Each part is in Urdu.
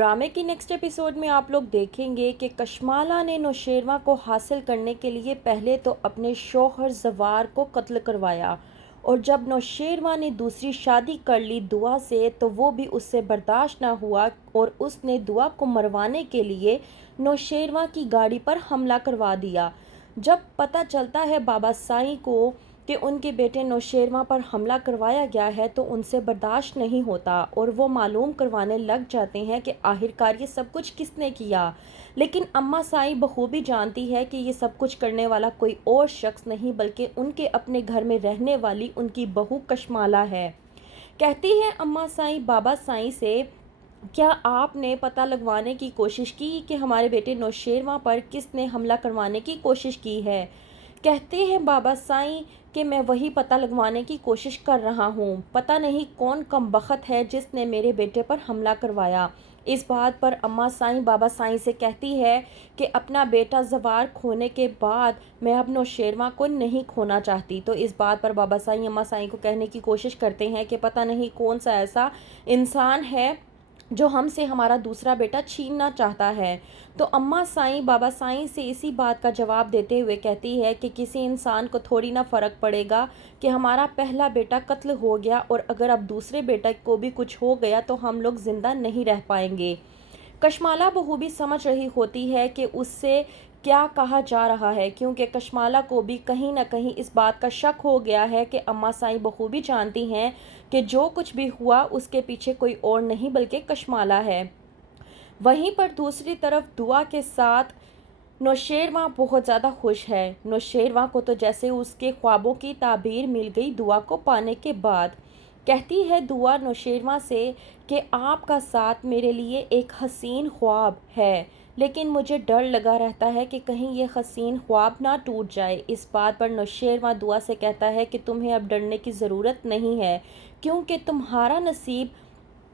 ڈرامے کی نیکسٹ ایپیسوڈ میں آپ لوگ دیکھیں گے کہ کشمالہ نے نوشیروان کو حاصل کرنے کے لیے پہلے تو اپنے شوہر زوار کو قتل کروایا، اور جب نوشیروان نے دوسری شادی کر لی دعا سے تو وہ بھی اس سے برداشت نہ ہوا اور اس نے دعا کو مروانے کے لیے نوشیروان کی گاڑی پر حملہ کروا دیا۔ جب پتہ چلتا ہے بابا سائیں کو کہ ان کے بیٹے نوشیروان پر حملہ کروایا گیا ہے تو ان سے برداشت نہیں ہوتا اور وہ معلوم کروانے لگ جاتے ہیں کہ آخرکار یہ سب کچھ کس نے کیا، لیکن اماں سائیں بخوبی جانتی ہے کہ یہ سب کچھ کرنے والا کوئی اور شخص نہیں بلکہ ان کے اپنے گھر میں رہنے والی ان کی بہو کشمالہ ہے۔ کہتی ہے اماں سائیں بابا سائیں سے، کیا آپ نے پتہ لگوانے کی کوشش کی کہ ہمارے بیٹے نوشیروان پر کس نے حملہ کروانے کی کوشش کی ہے؟ کہتے ہیں بابا سائیں کہ میں وہی پتہ لگوانے کی کوشش کر رہا ہوں، پتہ نہیں کون کمبخت ہے جس نے میرے بیٹے پر حملہ کروایا۔ اس بات پر اماں سائیں بابا سائیں سے کہتی ہے کہ اپنا بیٹا زوار کھونے کے بعد میں اب نوشیروان کو نہیں کھونا چاہتی۔ تو اس بات پر بابا سائیں اماں سائیں کو کہنے کی کوشش کرتے ہیں کہ پتہ نہیں کون سا ایسا انسان ہے جو ہم سے ہمارا دوسرا بیٹا چھیننا چاہتا ہے۔ تو اماں سائیں بابا سائیں سے اسی بات کا جواب دیتے ہوئے کہتی ہے کہ کسی انسان کو تھوڑی نہ فرق پڑے گا کہ ہمارا پہلا بیٹا قتل ہو گیا اور اگر اب دوسرے بیٹے کو بھی کچھ ہو گیا تو ہم لوگ زندہ نہیں رہ پائیں گے۔ کشمالہ بخوبی سمجھ رہی ہوتی ہے کہ اس سے کیا کہا جا رہا ہے، کیونکہ کشمالہ کو بھی کہیں نہ کہیں اس بات کا شک ہو گیا ہے کہ اماں سائیں بخوبی جانتی ہیں کہ جو کچھ بھی ہوا اس کے پیچھے کوئی اور نہیں بلکہ کشمالہ ہے۔ وہیں پر دوسری طرف دعا کے ساتھ نوشیروان بہت زیادہ خوش ہے۔ نوشیروان کو تو جیسے اس کے خوابوں کی تعبیر مل گئی دعا کو پانے کے بعد۔ کہتی ہے دعا نوشیروان سے کہ آپ کا ساتھ میرے لیے ایک حسین خواب ہے، لیکن مجھے ڈر لگا رہتا ہے کہ کہیں یہ حسین خواب نہ ٹوٹ جائے۔ اس بات پر نوشیروان دعا سے کہتا ہے کہ تمہیں اب ڈرنے کی ضرورت نہیں ہے، کیونکہ تمہارا نصیب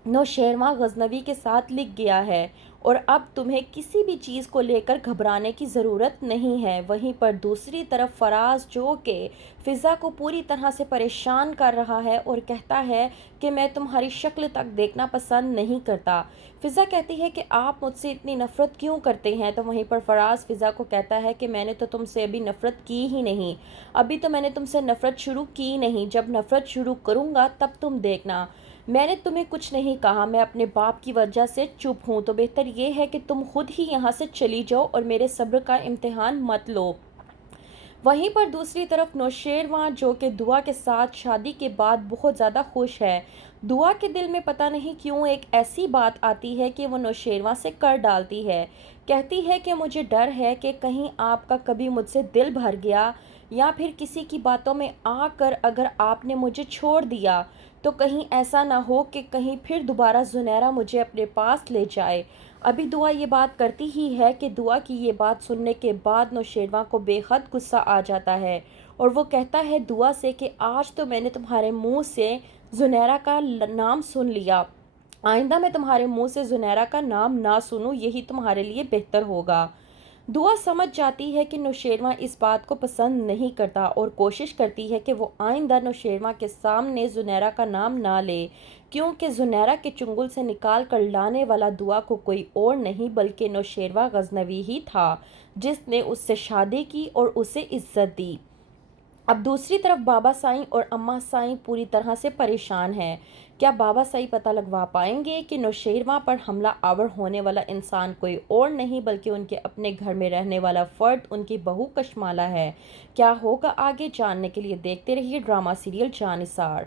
نوشیروان غزنوی کے ساتھ لکھ گیا ہے اور اب تمہیں کسی بھی چیز کو لے کر گھبرانے کی ضرورت نہیں ہے۔ وہیں پر دوسری طرف فراز جو کہ فضا کو پوری طرح سے پریشان کر رہا ہے اور کہتا ہے کہ میں تمہاری شکل تک دیکھنا پسند نہیں کرتا۔ فضا کہتی ہے کہ آپ مجھ سے اتنی نفرت کیوں کرتے ہیں؟ تو وہیں پر فراز فضا کو کہتا ہے کہ میں نے تو تم سے ابھی نفرت کی ہی نہیں، ابھی تو میں نے تم سے نفرت شروع کی نہیں، جب نفرت شروع کروں گا تب تم دیکھنا۔ میں نے تمہیں کچھ نہیں کہا، میں اپنے باپ کی وجہ سے چپ ہوں، تو بہتر یہ ہے کہ تم خود ہی یہاں سے چلی جاؤ اور میرے صبر کا امتحان مت لو۔ وہیں پر دوسری طرف نوشیروان جو کہ دعا کے ساتھ شادی کے بعد بہت زیادہ خوش ہے۔ دعا کے دل میں پتہ نہیں کیوں ایک ایسی بات آتی ہے کہ وہ نوشیروان سے کر ڈالتی ہے۔ کہتی ہے کہ مجھے ڈر ہے کہ کہیں آپ کا کبھی مجھ سے دل بھر گیا یا پھر کسی کی باتوں میں آ کر اگر آپ نے مجھے چھوڑ دیا تو کہیں ایسا نہ ہو کہ کہیں پھر دوبارہ زنیرہ مجھے اپنے پاس لے جائے۔ ابھی دعا یہ بات کرتی ہی ہے کہ دعا کی یہ بات سننے کے بعد نوشیروان کو بے حد غصہ آ جاتا ہے اور وہ کہتا ہے دعا سے کہ آج تو میں نے تمہارے منہ سے زنیرہ کا نام سن لیا، آئندہ میں تمہارے منہ سے زنیرہ کا نام نہ سنوں، یہی تمہارے لیے بہتر ہوگا۔ دعا سمجھ جاتی ہے کہ نوشیروان اس بات کو پسند نہیں کرتا اور کوشش کرتی ہے کہ وہ آئندہ نوشیروان کے سامنے زنیرہ کا نام نہ لے، کیونکہ زنیرہ کے چنگل سے نکال کر لانے والا دعا کو کوئی اور نہیں بلکہ نوشیروان غزنوی ہی تھا، جس نے اس سے شادی کی اور اسے عزت دی۔ اب دوسری طرف بابا سائیں اور اماں سائیں پوری طرح سے پریشان ہیں۔ کیا بابا سائیں پتہ لگوا پائیں گے کہ نوشیروان پر حملہ آور ہونے والا انسان کوئی اور نہیں بلکہ ان کے اپنے گھر میں رہنے والا فرد ان کی بہو کشمالہ ہے؟ کیا ہوگا آگے جاننے کے لیے دیکھتے رہیے ڈرامہ سیریل جاں نثار۔